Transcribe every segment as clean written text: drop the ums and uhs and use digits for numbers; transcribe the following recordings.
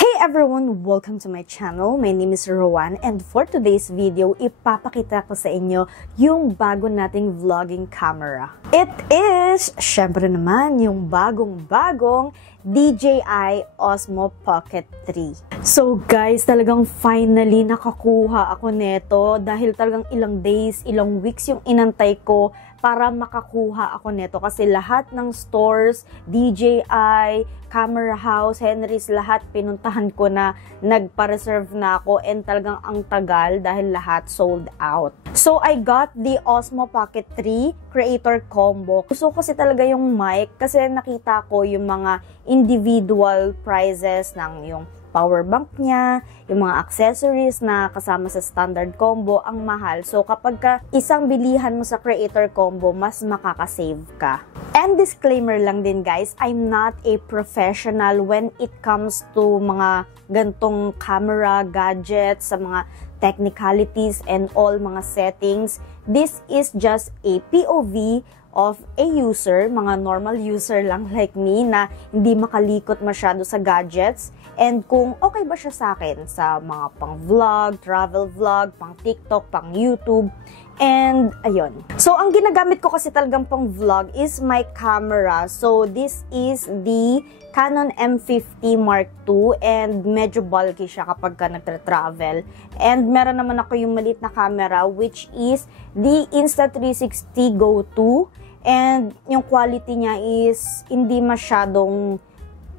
Hey everyone! Welcome to my channel. My name is Rowan and for today's video, ipapakita ko sa inyo yung bago nating vlogging camera. It is, syempre naman, yung bagong-bagong DJI Osmo Pocket 3. So guys, talagang finally nakakuha ako neto dahil talagang ilang days, ilang weeks yung inantay ko para makakuha ako neto kasi lahat ng stores, DJI, Camera House, Henry's, lahat pinuntahan ko na, nagpa-reserve na ako and talagang ang tagal dahil lahat sold out. So I got the Osmo Pocket 3 Creator Combo. Gusto ko kasi talaga yung mic kasi nakita ko yung mga individual prices ng yung power bank niya, yung mga accessories na kasama sa standard combo, ang mahal. So, kapag isang bilihan mo sa creator combo, mas makakasave ka. And disclaimer lang din guys, I'm not a professional when it comes to mga gantong camera, gadgets, sa mga technicalities and all mga settings. This is just a POV of a user, mga normal user lang like me na hindi makalikot masyado sa gadgets and kung okay ba siya sa akin sa mga pang vlog, travel vlog, pang TikTok, pang YouTube, and ayun. So ang ginagamit ko kasi talagang pang vlog is my camera. So this is the Canon M50 Mark II and medyo bulky siya kapag ka nagtra-travel. And meron naman ako yung maliit na camera which is the Insta360 Go 2. And yung quality niya is hindi masyadong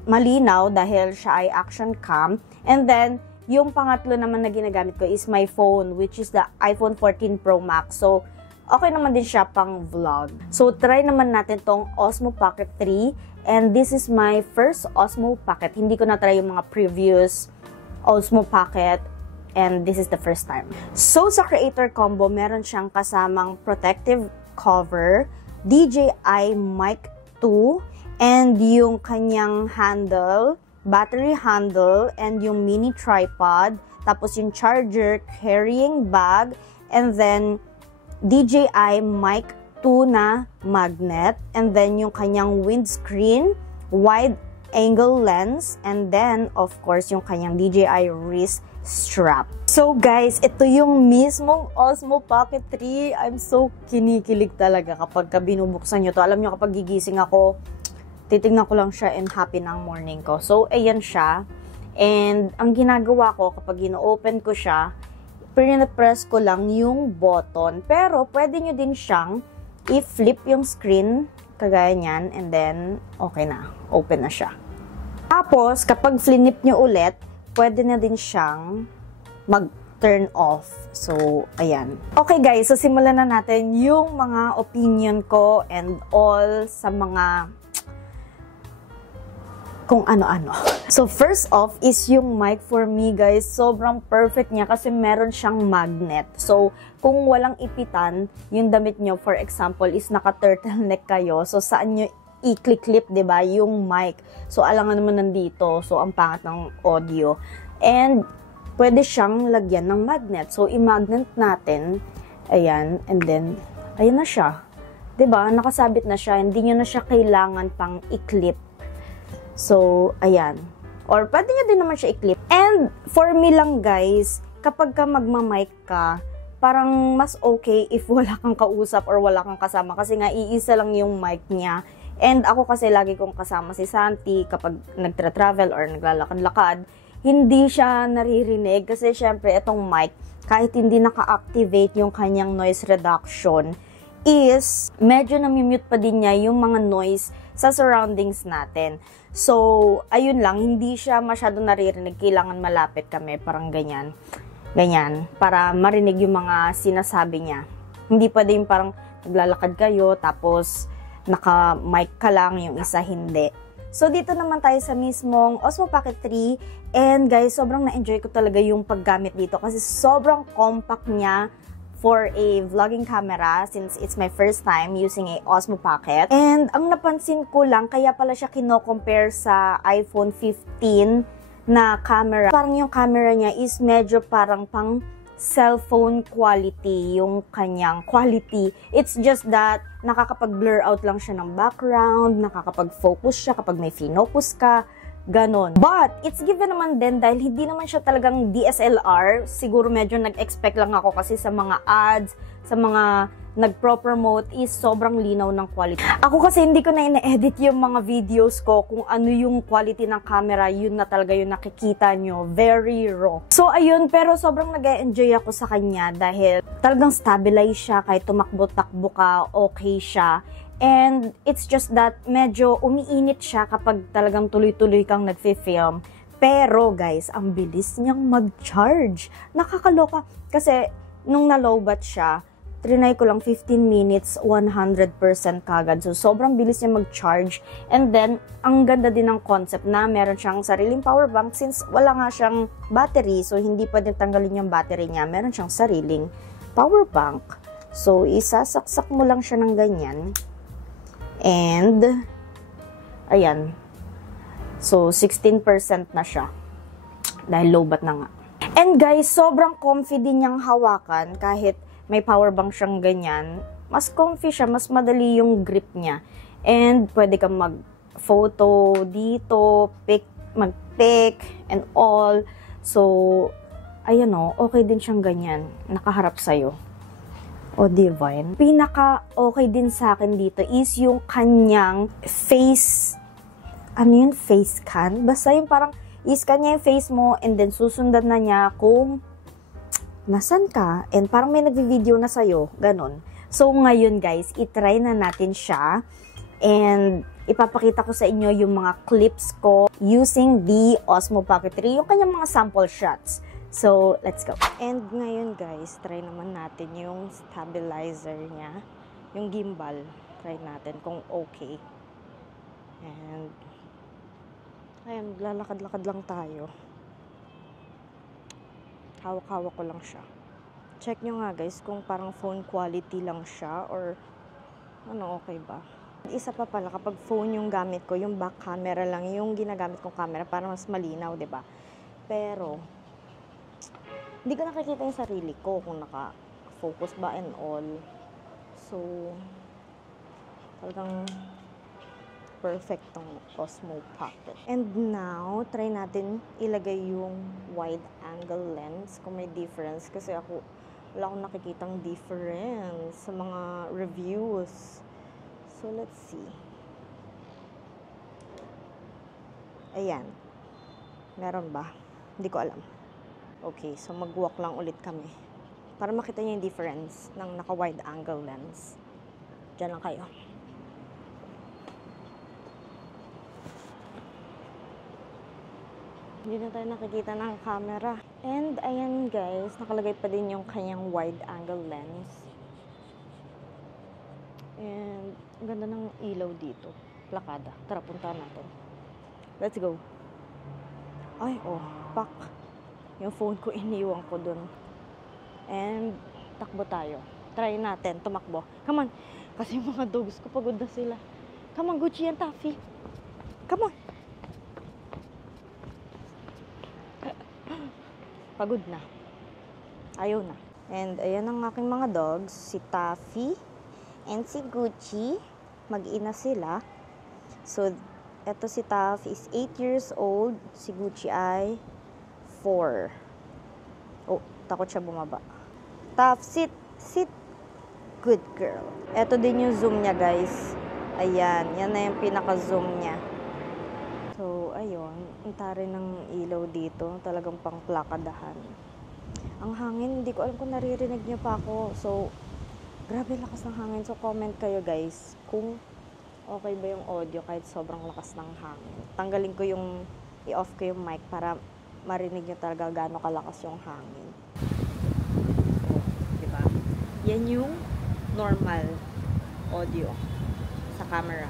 malinaw dahil siya ay action cam. And then, yung pangatlo naman na ginagamit ko is my phone, which is the iPhone 14 Pro Max. So, okay naman din siya pang vlog. So, try naman natin tong Osmo Pocket 3. And this is my first Osmo Pocket. Hindi ko na-try yung mga previous Osmo Pocket. And this is the first time. So, sa Creator Combo, meron siyang kasamang protective cover, DJI Mic 2, and yung kanyang handle, battery handle, and yung mini tripod, tapos yung charger, carrying bag, and then DJI Mic 2 na magnet, and then yung kanyang windscreen, wide angle lens, and then of course yung kanyang DJI wrist strap. So guys, ito yung mismong Osmo Pocket 3. I'm so kinikilig talaga kapag binubuksan nyo to. Alam nyo, kapag gigising ako, titignan ko lang siya and happy na ang morning ko. So ayan siya. And ang ginagawa ko kapag ino-open ko siya, pinapress ko lang yung button. Pero pwede nyo din siyang i-flip yung screen, kagaya nyan, and then okay na, open na siya. Tapos kapag flinip nyo ulit, pwede na din siyang mag-turn off. So, ayan. Okay guys, so simulan na natin yung mga opinion ko and all sa mga kung ano-ano. So, first off is yung mic for me guys. Sobrang perfect niya kasi meron siyang magnet. So, kung walang ipitan, yung damit nyo, for example, is naka-turtleneck kayo. So, saan nyo i-clip, diba, yung mic. So, alangan naman nandito. So, ang pangat ng audio. And, pwede siyang lagyan ng magnet. So, i-magnet natin. Ayan. And then, ayan na siya. Diba? Nakasabit na siya. Hindi nyo na siya kailangan pang i-clip. So, ayan. Or, pwede nyo din naman siya i-clip. And, for me lang guys, kapag ka magmamic ka, parang mas okay if wala kang kausap or wala kang kasama. Kasi nga, iisa lang yung mic niya. And ako kasi lagi kong kasama si Santi kapag nagtra-travel or naglalakad-lakad, hindi siya naririnig kasi syempre itong mic, kahit hindi naka-activate yung kanyang noise reduction, is medyo namimute pa din niya yung mga noise sa surroundings natin. So, ayun lang, hindi siya masyado naririnig, kailangan malapit kami, parang ganyan. Ganyan, para marinig yung mga sinasabi niya. Hindi pwede yung parang naglalakad kayo, tapos naka-mic ka lang, yung isa hindi. So, dito naman tayo sa mismong Osmo Pocket 3. And guys, sobrang na-enjoy ko talaga yung paggamit dito kasi sobrang compact niya for a vlogging camera since it's my first time using a Osmo Pocket. And ang napansin ko lang, kaya pala siya kino-compare sa iPhone 15 na camera. Parang yung camera niya is medyo parang pang cellphone quality yung kanyang quality. It's just that nakakapag-blur out lang siya ng background, nakakapag-focus siya kapag may finocus ka. Ganon. But, it's given naman din dahil hindi naman siya talagang DSLR. Siguro medyo nag-expect lang ako kasi sa mga ads, sa mga nagpro-promote is sobrang linaw ng quality. Ako kasi hindi ko na ina-edit yung mga videos ko kung ano yung quality ng camera, yun na talaga yung nakikita nyo. Very raw. So, ayun, pero sobrang nag-enjoy ako sa kanya dahil talagang stabilize siya, kahit tumakbo-takbo ka, okay siya. And it's just that medyo umiinit siya kapag talagang tuloy-tuloy kang nagfi-film. Pero guys, ang bilis niyang mag-charge. Nakakaloka. Kasi nung na-lowbat siya, trinay ko lang 15 minutes, 100% kagad. So, sobrang bilis niya mag-charge. And then, ang ganda din ng concept na meron siyang sariling power bank since wala nga siyang battery. So, hindi pwedeng tanggalin yung battery niya. Meron siyang sariling power bank. So, isasaksak mo lang siya ng ganyan. And, ayan. So, 16% na siya. Dahil lowbat na nga. And guys, sobrang comfy din niyang hawakan kahit may power bank siyang ganyan, mas comfy siya, mas madali yung grip niya. And pwede kang mag-photo dito, mag-pick, and all. So, ayan o, okay din siyang ganyan, nakaharap sa'yo. O, divine. Pinaka-okay din sa akin dito is yung kanyang face, ano yun, face scan? Basta yung parang, i-scan niya yung face mo, and then susundan na niya kung nasan ka, and parang may nagvi-video na sa'yo, ganon. So, ngayon guys, itry na natin siya, and ipapakita ko sa inyo yung mga clips ko using the Osmo Pocket 3, yung kanyang mga sample shots. So, let's go. And ngayon guys, try naman natin yung stabilizer niya, yung gimbal. Try natin kung okay. And, ayan, lalakad-lakad lang tayo. Hawak-hawak ko lang siya. Check nyo nga guys kung parang phone quality lang siya or ano, okay ba. Isa pa pala, kapag phone yung gamit ko, yung back camera lang yung ginagamit kong camera para mas malinaw, 'di ba? Pero hindi ko nakikita yung sarili ko kung naka-focus ba and all. So, talagang perfect tong Osmo Pocket. And now, try natin ilagay yung wide angle lens kung may difference. Kasi ako, wala akong nakikitang difference sa mga reviews. So, let's see. Ayan. Meron ba? Hindi ko alam. Okay, so mag-walk lang ulit kami. Para makita niyo yung difference ng naka-wide angle lens. Diyan lang kayo. Hindi na tayo nakikita ng camera. And ayan guys, nakalagay pa din yung kanyang wide angle lens. And ang ganda ng ilaw dito. Plakada. Tara, punta natin. Let's go. Ay, oh, pak. Yung phone ko iniwan ko dun. And takbo tayo. Try natin, tumakbo. Come on. Kasi yung mga dogs ko, pagod na sila. Come on, Gucci and Taffy. Come on. Pagod na. Ayaw na. And ayan ang aking mga dogs, si Taffy and si Gucci. Mag-ina sila. So, eto si Taffy is 8 years old. Si Gucci ay 4. Oh, takot siya bumaba. Taff, sit. Sit. Good girl. Eto din yung zoom niya, guys. Ayan. Yan na yung pinaka-zoom niya. So, ayun, ang tari ng ilaw dito, talagang pang-plakadahan. Ang hangin, hindi ko alam kung naririnig niyo pa ako. So, grabe lakas ng hangin. So, comment kayo guys kung okay ba yung audio kahit sobrang lakas ng hangin. Tanggalin ko yung, i-off ko yung mic para marinig niyo talaga gaano kalakas yung hangin. So, diba? Yan yung normal audio sa camera.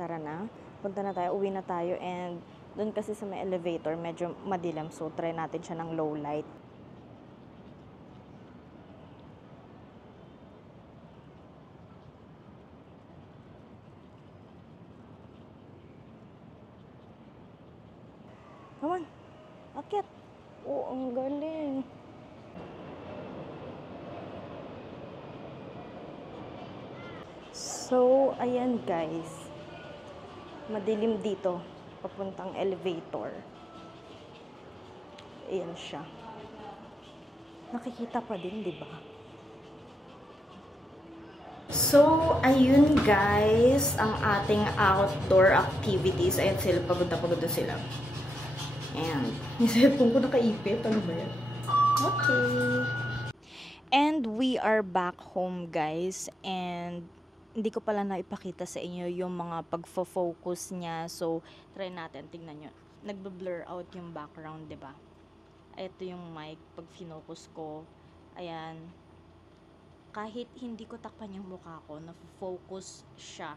Tara na, punta na tayo, uwi na tayo, and doon kasi sa may elevator, medyo madilim, so try natin siya ng low light. Akit. Oh, ang galing. So, ayan guys. Madilim dito. Papuntang elevator. Ayan siya. Nakikita pa din, di ba? So, ayun guys, ang ating outdoor activities. Ayan sila, pagod na sila. And, yung cellphone ko nakaipit. Ano ba yan? Okay. And we are back home guys. And, hindi ko pala naipakita sa inyo yung mga pagfo-focus niya. So, try natin. Tingnan nyo. Nagbe-blur out yung background, di ba? Ito yung mic. Pag finocus ko, ayan. Kahit hindi ko takpan yung mukha ko, na-focus siya.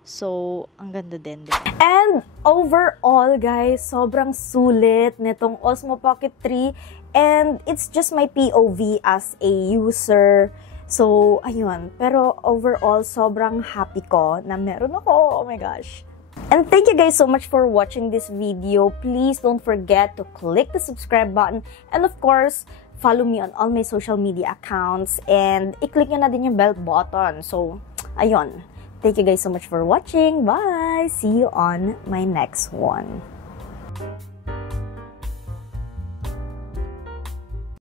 So, ang ganda din. And overall, guys, sobrang sulit nitong Osmo Pocket 3. And it's just my POV as a user. So, ayun. Pero overall, sobrang happy ko na meron ako. Oh my gosh. And thank you guys so much for watching this video. Please don't forget to click the subscribe button. And of course, follow me on all my social media accounts. And i-click nyo na din yung bell button. So, ayun. Thank you guys so much for watching. Bye! See you on my next one.